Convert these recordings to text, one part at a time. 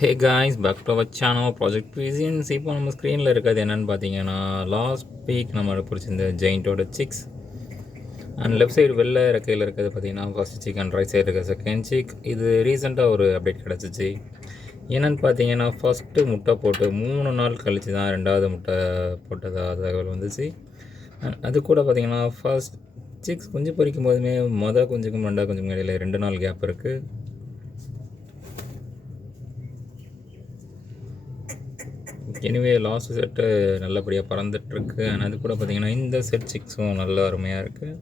Hey guys back to our channel project ப்ரீசியன்ஸ். இப்போ நம்ம ஸ்க்ரீனில் இருக்கிறது என்னென்னு பார்த்தீங்கன்னா, லாஸ்ட் வீக் நம்ம பிடிச்சிருந்த ஜெயின்ட்டோட சிக்ஸ். அண்ட் லெஃப்ட் சைடு வெளில இறக்கையில் இருக்கிறது பார்த்தீங்கன்னா first chick, and right side இருக்கிற செகண்ட் சிக். இது ரீசெண்டாக ஒரு அப்டேட் கிடச்சிச்சு. என்னென்னு பார்த்தீங்கன்னா, ஃபஸ்ட்டு முட்டை போட்டு 3 நாள் கழித்து தான் 2வது முட்டை போட்டதாக தகவல் வந்துச்சு. அது கூட பார்த்தீங்கன்னா ஃபஸ்ட் சிக்ஸ் குஞ்சு பொரிக்கும் போதுமே குஞ்சுக்கும் 2வது குஞ்சுக்கும் இடையில் 2 நாள் கேப் இருக்குது. எனிவே லாஸ்ட் செட்டு நல்லபடியாக பறந்துட்டுருக்கு. அண்ட் அது கூட பார்த்திங்கன்னா இந்த செட் சிக்ஸும் நல்ல அருமையாக இருக்குது.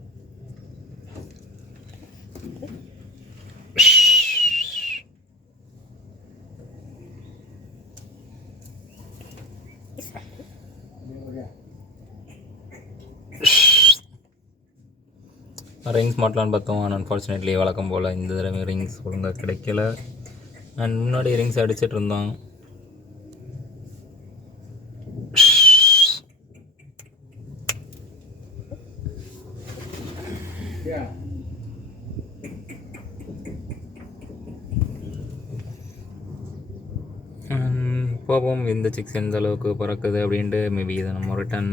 ரிங்ஸ் மாட்டலான்னு பார்த்தோம். அண்ட் அன்ஃபார்ச்சுனேட்லி வழக்கம் போல் இந்த தடவை ரிங்ஸ் ஒழுங்காக கிடைக்கல. அண்ட் முன்னாடி ரிங்ஸ் அடிச்சிட்டு இருந்தோம். பார்ப்போம் இந்த சிக்ஸ் எந்த அளவுக்கு பறக்குது அப்படின்ட்டு. மேபி இதை நம்ம ரிட்டன்